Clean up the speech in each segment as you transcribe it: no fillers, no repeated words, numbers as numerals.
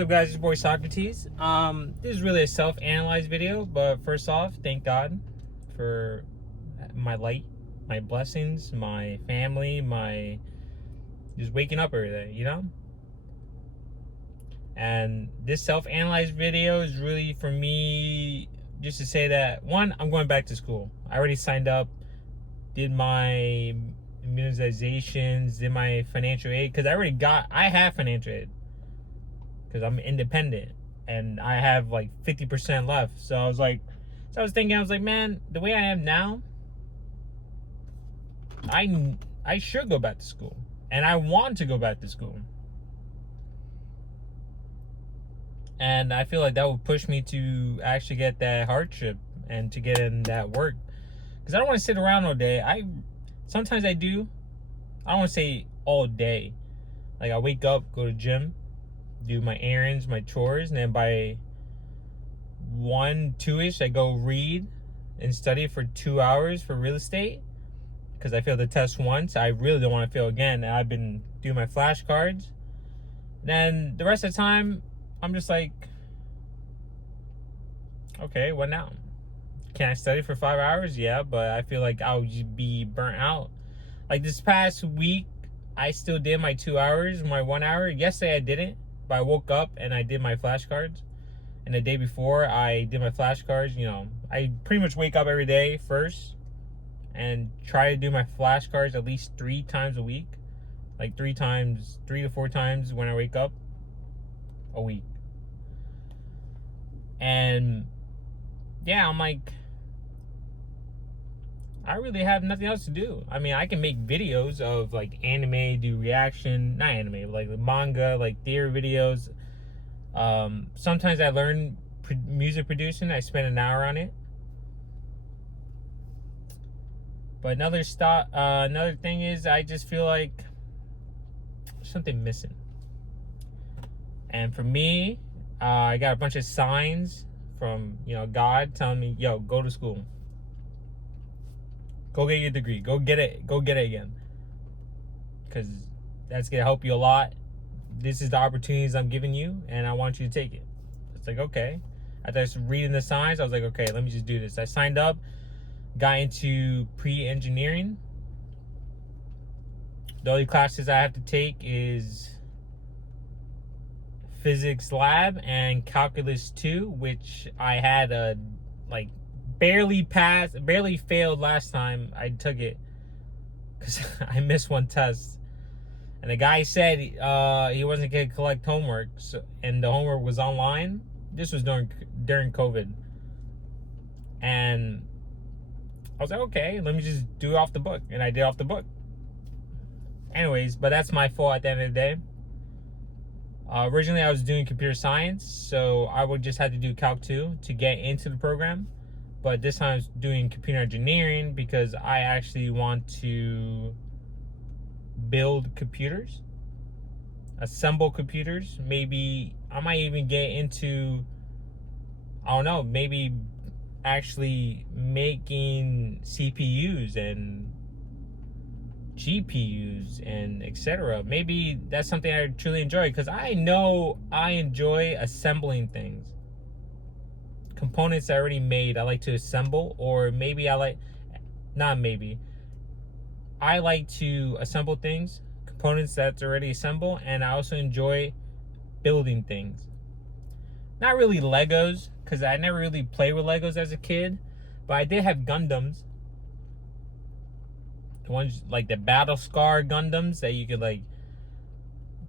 So guys, it's your boy Socrates. This is really a self-analyzed video, but first off, thank God for my light, my blessings, my family, my just waking up every day, And this self-analyzed video is really for me just to say that, one, I'm going back to school. I already signed up, did my immunizations, did my financial aid, because I have financial aid. Because I'm independent and I have like 50% left. So I was thinking, man, the way I am now, I should go back to school. And I want to go back to school. And I feel like that would push me to actually get that hardship and to get in that work. Because I don't want to sit around all day. Sometimes I do. I don't want to say all day. Like I wake up, go to gym, do my errands, my chores, and then by 1, 2-ish, I go read and study for 2 hours for real estate because I failed the test once. I really don't want to fail again. I've been doing my flashcards. Then the rest of the time, I'm just like, okay, what now? Can I study for 5 hours? Yeah, but I feel like I'll be burnt out. Like this past week, I still did my 2 hours, my 1 hour. Yesterday I didn't. But I woke up and I did my flashcards. And the day before I did my flashcards, I pretty much wake up every day first and try to do my flashcards at least 3 times a week. Like 3 to 4 times when I wake up a week. And yeah, I'm like, I really have nothing else to do. I mean, I can make videos of like anime, do reaction, not anime, but like manga, like theory videos. Sometimes I learn music producing. I spend an hour on it. But another thing is, I just feel like something missing. And for me, I got a bunch of signs from God telling me, "Yo, go to school. Go get your degree. Go get it. Go get it again. Because that's going to help you a lot. This is the opportunities I'm giving you, and I want you to take it." It's like, okay. After I was reading the signs, I was like, okay, let me just do this. I signed up, got into pre-engineering. The only classes I have to take is physics lab and calculus 2, which I had barely failed last time I took it because I missed one test. And the guy said he wasn't going to collect homework, and the homework was online. This was during COVID. And I was like, okay, let me just do it off the book. And I did off the book. Anyways, but that's my fault at the end of the day. Originally, I was doing computer science, so I would just have to do Calc 2 to get into the program. But this time I was doing computer engineering because I actually want to build computers, assemble computers. Maybe I might even get into, I don't know, maybe actually making CPUs and GPUs and etc. Maybe that's something I truly enjoy because I know I enjoy assembling things. Components I already made, I like to assemble, or maybe I like to assemble things, components that's already assembled, and I also enjoy building things. Not really Legos, because I never really played with Legos as a kid, but I did have Gundams. The ones like the Battle Scar Gundams that you could like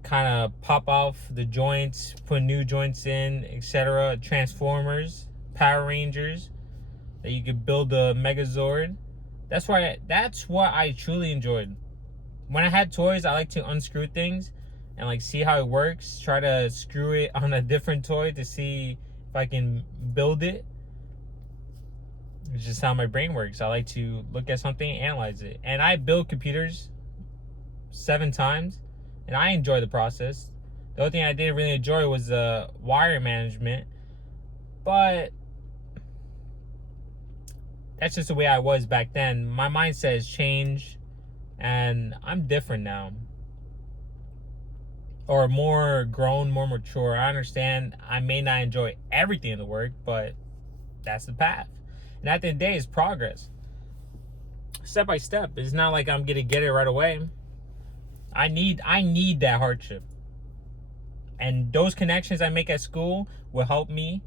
kind of pop off the joints, put new joints in, etc. Transformers, Power Rangers, that you could build a Megazord. That's what I truly enjoyed. When I had toys, I like to unscrew things and like see how it works. Try to screw it on a different toy to see if I can build it. It's just how my brain works. I like to look at something, analyze it. And I built computers 7 times, and I enjoy the process. The only thing I didn't really enjoy was the wire management. But that's just the way I was back then. My mindset has changed, and I'm different now. or more grown, more mature. I understand I may not enjoy everything in the work, but that's the path. And at the end of the day, it's progress. Step by step. It's not like I'm gonna get it right away. I need that hardship. And those connections I make at school will help me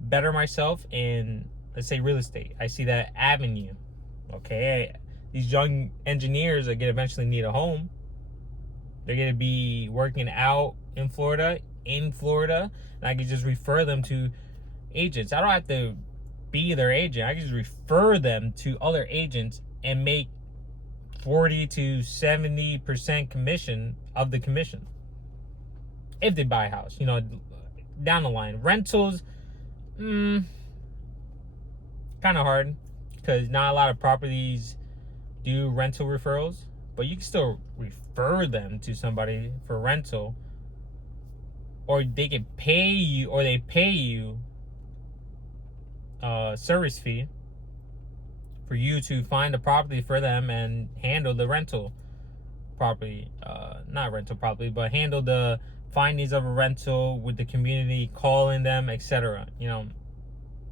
better myself in, let's say, real estate. I see that avenue. Okay, these young engineers are gonna eventually need a home. They're gonna be working out in Florida, and I can just refer them to agents. I don't have to be their agent. I can just refer them to other agents and make 40 to 70% commission of the commission if they buy a house. You know, down the line. Rentals, kind of hard because not a lot of properties do rental referrals, but you can still refer them to somebody for rental, or they can pay you, or they pay you a service fee for you to find a property for them and handle the rental property, not rental property, but handle the findings of a rental with the community, calling them, etc. You know,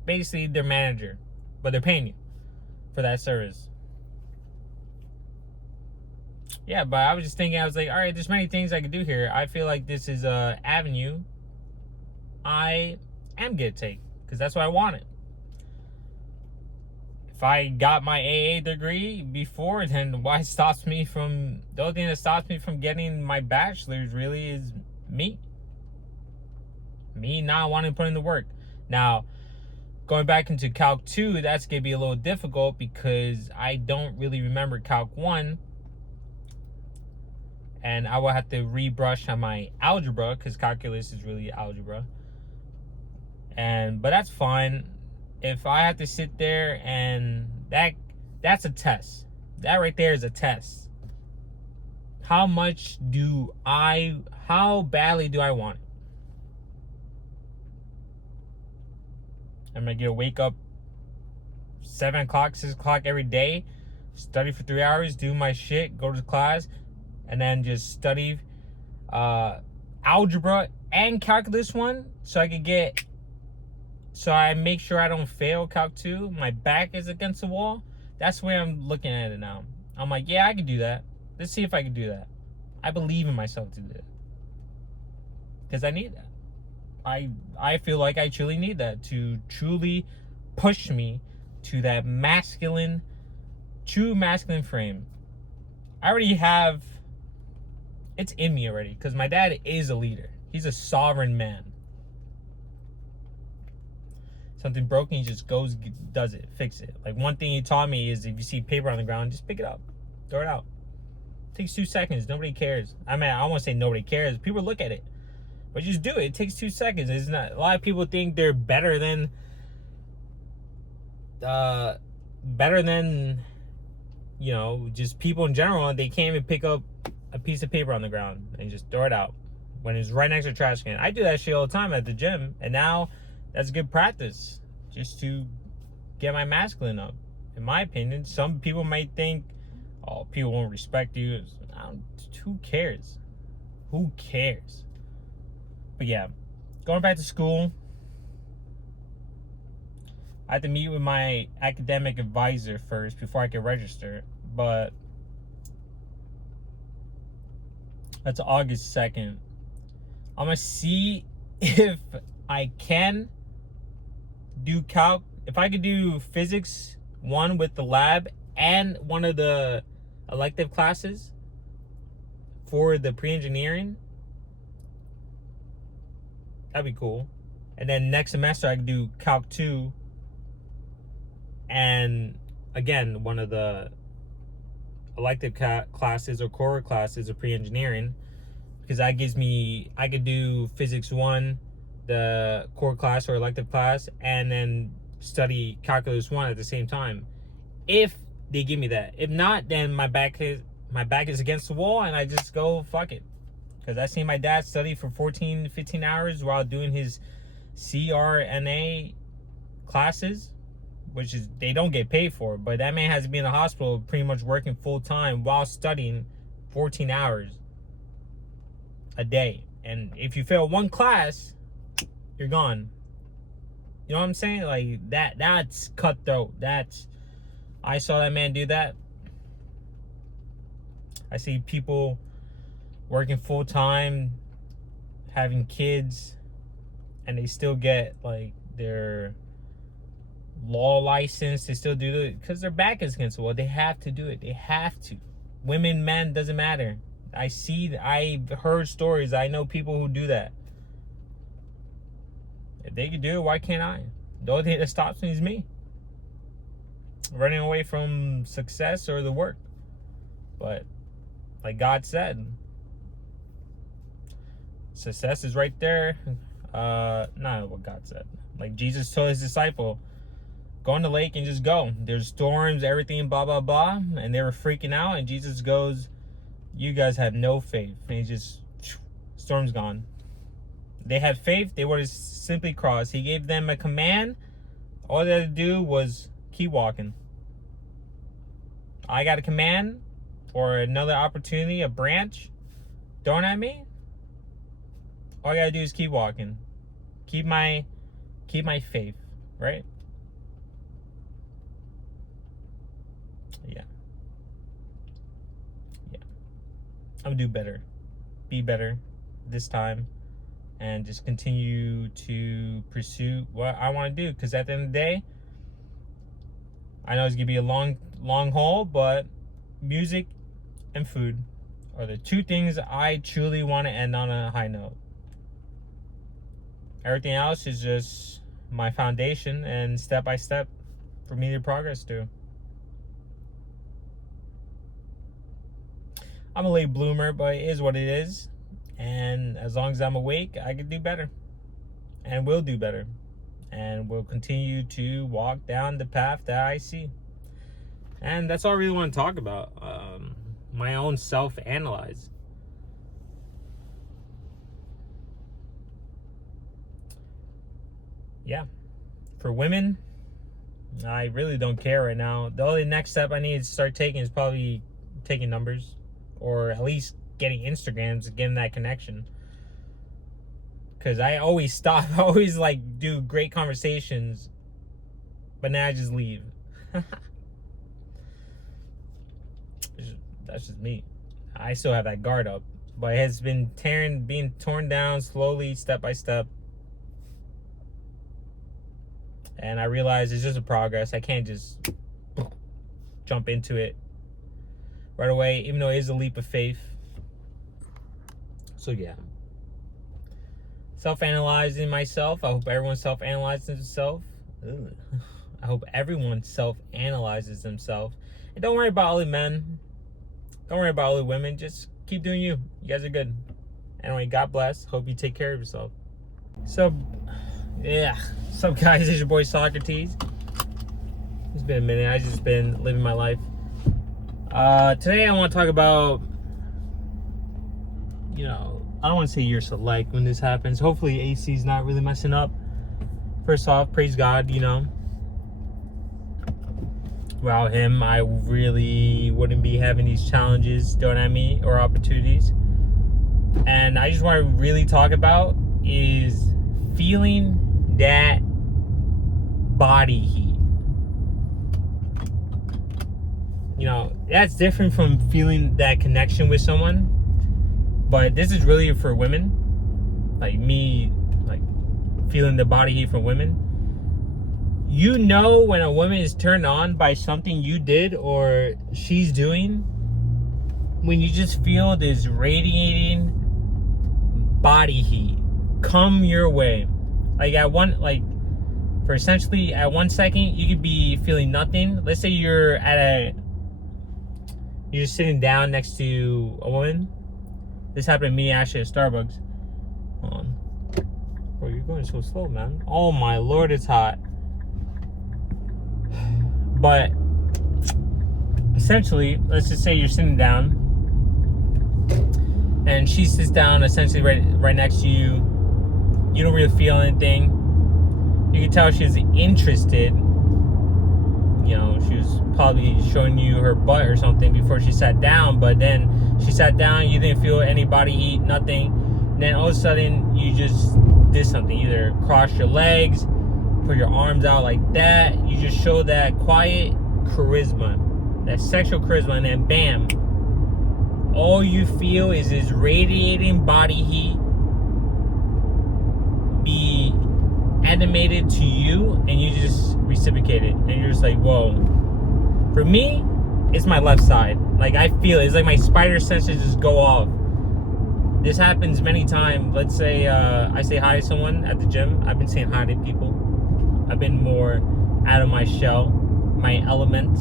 basically their manager, but they're paying you for that service. Yeah, but I was just thinking, I was like, all right, there's many things I could do here. I feel like this is a avenue I am gonna take because that's what I wanted. If I got my AA degree before, then why stops me from, the only thing that stops me from getting my bachelor's really is me not wanting to put in the work. Now, going back into Calc 2, that's gonna be a little difficult because I don't really remember Calc 1, and I will have to rebrush on my algebra because calculus is really algebra. But that's fine. If I have to sit there and that's a test. That right there is a test. How badly do I want it? I'm gonna wake up 7 o'clock, 6 o'clock every day, study for 3 hours, do my shit, go to class, and then just study algebra and calculus 1 so I make sure I don't fail Calc 2. My back is against the wall. That's the way I'm looking at it now. I'm like, yeah, I can do that. Let's see if I can do that. I believe in myself to do it. Because I need that. I feel like I truly need that to truly push me to that true masculine frame. I already have, it's in me already, because my dad is a leader. He's a sovereign man. Something broken, he just goes, does it, fix it. Like, one thing he taught me is if you see paper on the ground, just pick it up, throw it out. It takes 2 seconds. Nobody cares. I mean, I won't say nobody cares. People look at it, but just do it. It takes 2 seconds. It's not. A lot of people think they're better than, you know, just people in general. They can't even pick up a piece of paper on the ground and just throw it out when it's right next to a trash can. I do that shit all the time at the gym, and now that's good practice just to get my masculine up. In my opinion, some people might think, oh, people won't respect you. Who cares? Who cares? But yeah, going back to school, I had to meet with my academic advisor first before I could register. But that's August 2nd. I'm going to see if I can do calc. If I could do physics 1 with the lab and one of the elective classes for the pre-engineering, that'd be cool. And then next semester I could do Calc 2 and again one of the elective classes or core classes of pre-engineering, because that gives me, I could do physics 1, the core class or elective class, and then study calculus 1 at the same time, if they give me that. If not, then my back is against the wall and I just go fuck it. Because I seen my dad study for 14 15 hours while doing his CRNA classes, which is, they don't get paid for, but that man has to be in the hospital pretty much working full time while studying 14 hours a day. And if you fail one class, you're gone. You know what I'm saying? Like that's cutthroat. I saw that man do that. I see people working full time, having kids, and they still get like their law license. They still do it because their back is against the wall. They have to do it. They have to. Women, men, doesn't matter. I've heard stories. I know people who do that. If they can do it, why can't I? The only thing that stops me is me. Running away from success or the work. But like God said, success is right there. Not what God said. Like Jesus told his disciple, go on the lake and just go. There's storms, everything, blah, blah, blah. And they were freaking out. And Jesus goes, you guys have no faith. And he just, storm's gone. They had faith. They would have simply crossed. He gave them a command. All they had to do was keep walking. I got a command or another opportunity, a branch thrown at me. All I gotta do is keep walking. Keep my faith, right? Yeah. I'm gonna do better. Be better this time. And just continue to pursue what I want to do. Because at the end of the day, I know it's going to be a long haul, but music and food are the two things I truly want to end on a high note. Everything else is just my foundation and step by step for me to progress to. I'm a late bloomer, but it is what it is. And as long as I'm awake, I can do better. And will do better. And will continue to walk down the path that I see. And that's all I really want to talk about. My own self-analyze. Yeah. For women, I really don't care right now. The only next step I need to start taking is probably taking numbers. Or at least getting Instagrams and getting that connection. Because I always stop. I always like do great conversations. But now I just leave. That's just me. I still have that guard up. But it has been being torn down slowly, step by step. And I realize it's just a progress. I can't just jump into it right away, even though it is a leap of faith. So yeah, self-analyzing myself. I hope everyone self-analyzes themselves. I hope everyone self-analyzes themselves. And don't worry about all the men. Don't worry about all the women. Just keep doing you. You guys are good. Anyway, God bless. Hope you take care of yourself. So, yeah. What's up, guys? It's your boy Socrates. It's been a minute. I've just been living my life. Today I want to talk about, I don't want to say year select when this happens. Hopefully AC's not really messing up. First off, praise God, Without him, I really wouldn't be having these challenges thrown at me or opportunities. And I just want to really talk about is feeling that body heat. That's different from feeling that connection with someone. But this is really for women. Like me, like feeling the body heat from women. When a woman is turned on by something you did or she's doing, when you just feel this radiating body heat come your way. At 1 second, you could be feeling nothing. Let's say you're sitting down next to a woman. This happened to me actually at Starbucks. Hold on. Bro, you're going so slow, man. Oh my Lord, it's hot. But essentially, let's just say you're sitting down and she sits down essentially right next to you. You don't really feel anything. You can tell she's interested. She was probably showing you her butt or something before she sat down. But then she sat down, you didn't feel any body heat, nothing. then all of a sudden you just did something. Either cross your legs, put your arms out like that. You just show that quiet charisma, that sexual charisma, and then bam, all you feel is this radiating body heat be animated to you, and you just reciprocate it, and you're just like, whoa. For me, it's my left side. Like, I feel it. It's like my spider senses just go off. This happens many times. Let's say I say hi to someone at the gym. I've been saying hi to people. I've been more out of my shell, my element.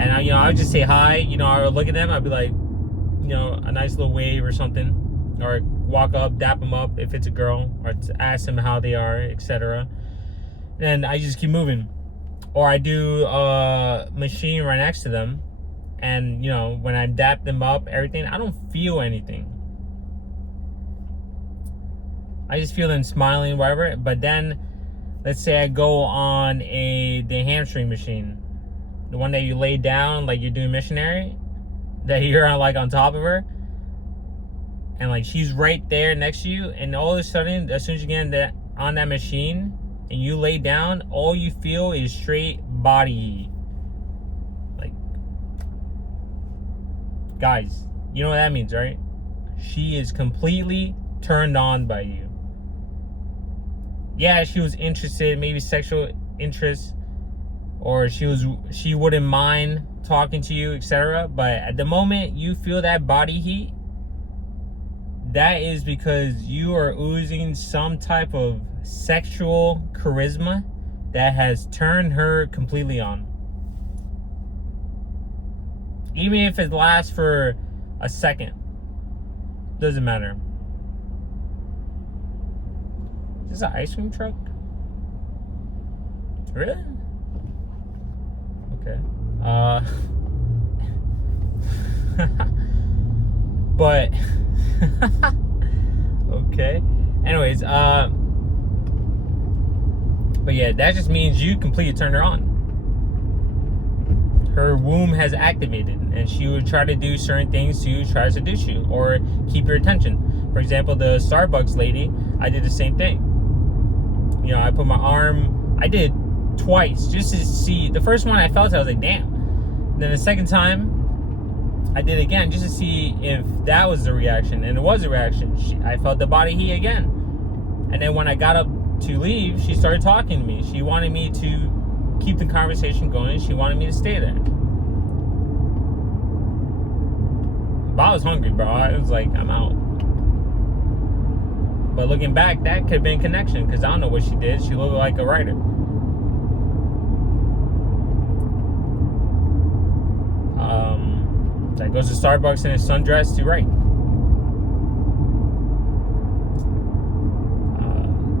And I would just say hi. I would look at them. I'd be like, a nice little wave or something, or walk up, dap them up if it's a girl, or ask them how they are, etc. Then I just keep moving. Or I do a machine right next to them, and when I dap them up, everything, I don't feel anything. I just feel them smiling, whatever. But then, let's say I go on the hamstring machine, the one that you lay down like you're doing missionary, that you're on top of her, and like she's right there next to you, and all of a sudden, as soon as you get on that machine and you lay down, all you feel is straight body heat. Like, guys, you know what that means, right? She is completely turned on by you. Yeah, she was interested, maybe sexual interest, or she wouldn't mind talking to you, etc. But at the moment you feel that body heat, that is because you are oozing some type of sexual charisma that has turned her completely on. Even if it lasts for a second, doesn't matter. Is this an ice cream truck? Really? Okay. But okay. Anyways, but yeah, that just means you completely turned her on. Her womb has activated, and she would try to do certain things to try to seduce you or keep your attention. For example, the Starbucks lady, I did the same thing. I put my arm, I did it twice just to see. The first one I felt, I was like, damn. And then the second time, I did it again just to see if that was the reaction, and it was a reaction. I felt the body heat again. And then when I got up to leave, she started talking to me. She wanted me to keep the conversation going. She wanted me to stay there. But I was hungry, bro. I was like, I'm out. But looking back, that could have been connection, because I don't know what she did. She looked like a writer. That goes to Starbucks in his sundress to write.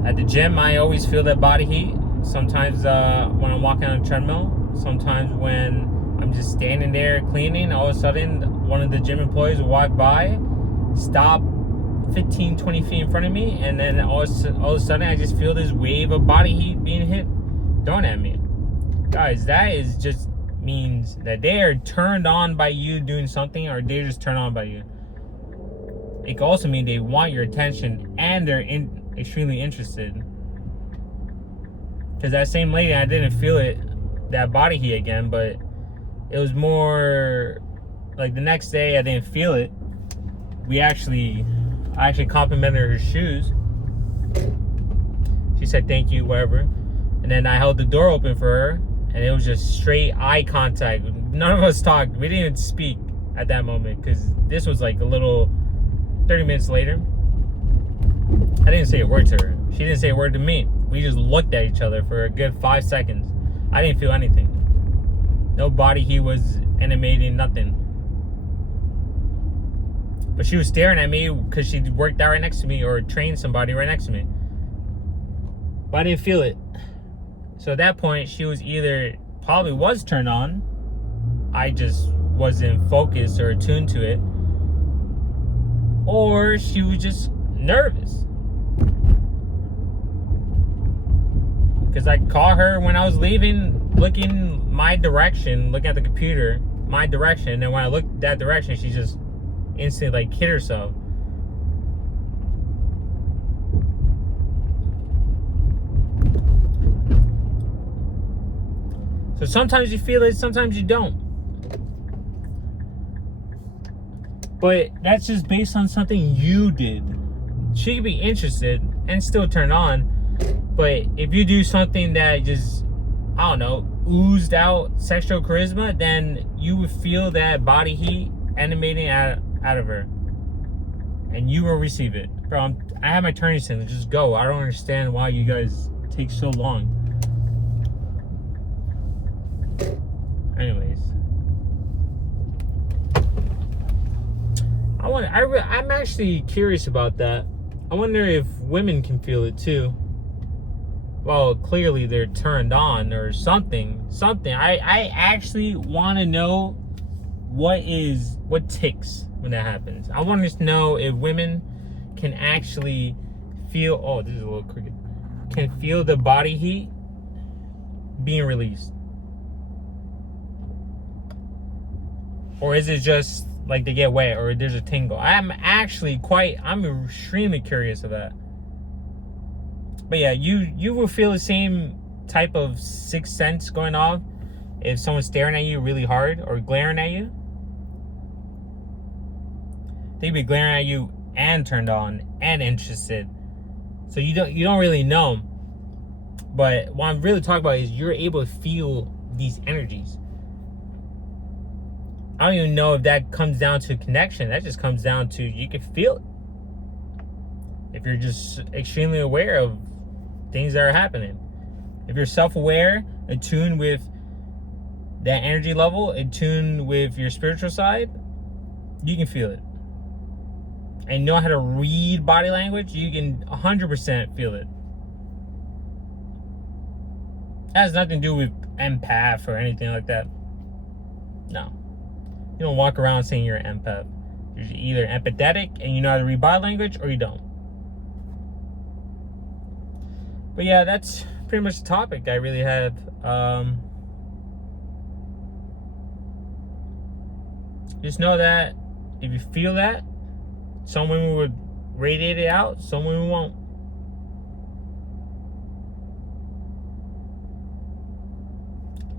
At the gym, I always feel that body heat. Sometimes when I'm walking on a treadmill. Sometimes when I'm just standing there cleaning. All of a sudden, one of the gym employees will walk by, stop 15, 20 feet in front of me, and then all of a sudden, I just feel this wave of body heat being hit, thrown at me. Guys, that is just means that they are turned on by you doing something, or they're just turned on by you. It could also mean they want your attention, and they're extremely interested. Because that same lady, I didn't feel that body heat again, but it was more like the next day I didn't feel it. I actually complimented her shoes. She said thank you, whatever. And then I held the door open for her, and it was just straight eye contact. None of us talked. We didn't even speak at that moment, because this was like a little 30 minutes later. I didn't say a word to her. She didn't say a word to me. We just looked at each other for a good 5 seconds. I didn't feel anything. No body heat was animating, nothing. But she was staring at me because she worked out right next to me, or trained somebody right next to me. But I didn't feel it. So at that point, she was probably was turned on. I just wasn't focused or attuned to it. Or she was just nervous. Because I caught her when I was leaving, looking my direction, looking at the computer, my direction. And when I looked that direction, she just instantly hit herself. So sometimes you feel it, sometimes you don't. But that's just based on something you did. She could be interested and still turn on. But if you do something that just, I don't know, oozed out sexual charisma, then you would feel that body heat emanating out of her. And you will receive it. Bro, I have my turning signal. Just go. I don't understand why you guys take so long. Anyways. I'm actually curious about that. I wonder if women can feel it too. Well, clearly they're turned on or something. I actually want to know what ticks when that happens. I want to know if women can actually feel. Oh, this is a little crooked. Can feel the body heat being released, or is it just like they get wet or there's a tingle? I'm extremely curious of that. But yeah, you will feel the same type of sixth sense going off if someone's staring at you really hard or glaring at you. They'd be glaring at you and turned on and interested. So you don't really know. But what I'm really talking about is you're able to feel these energies. I don't even know if that comes down to connection. That just comes down to you can feel it. If you're just extremely aware of things that are happening. If you're self-aware, attuned with that energy level, attuned with your spiritual side, you can feel it. And know how to read body language, you can 100% feel it. It has nothing to do with empath or anything like that. No. You don't walk around saying you're an empath. You're either empathetic and you know how to read body language, or you don't. But yeah, that's pretty much the topic I really have. Just know that if you feel that, some women would radiate it out, some women won't.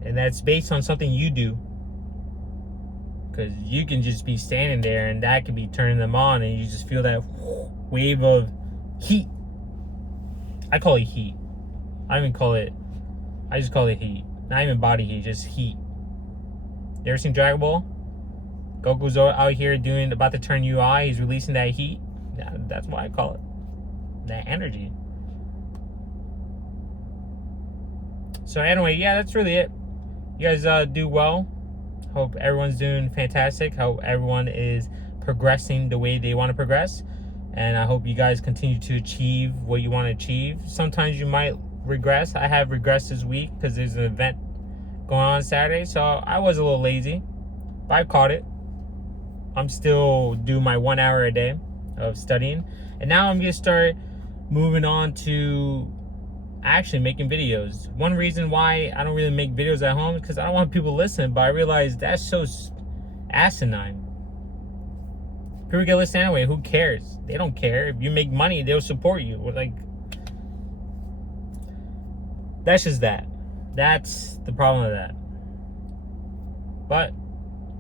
And that's based on something you do. Because you can just be standing there and that could be turning them on and you just feel that wave of heat. I call it heat. I just call it heat. Not even body heat, just heat. You ever seen Dragon Ball? Goku's out here about to turn UI. He's releasing that heat. That's what I call it. That energy. So anyway, yeah, that's really it. You guys do well. Hope everyone's doing fantastic. Hope everyone is progressing the way they want to progress. And I hope you guys continue to achieve what you want to achieve. Sometimes you might regress. I have regressed this week because there's an event going on Saturday. So I was a little lazy, but I caught it. I'm still doing my 1 hour a day of studying. And now I'm going to start moving on to actually making videos. One reason why I don't really make videos at home is because I don't want people to listen, but I realize that's so asinine. People get listened anyway. Who cares? They don't care. If you make money, they'll support you. Like, that's just that. That's the problem with that. But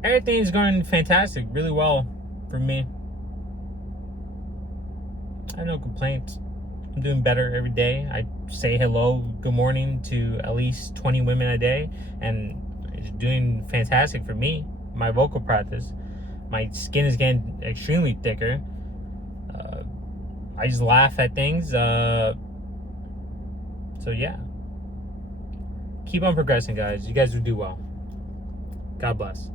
everything's going fantastic, really well for me. I have no complaints. I'm doing better every day. I say hello, good morning to at least 20 women a day, and it's doing fantastic for me. My vocal practice. My skin is getting extremely thicker. I just laugh at things. So yeah. Keep on progressing, guys. You guys will do well. God bless.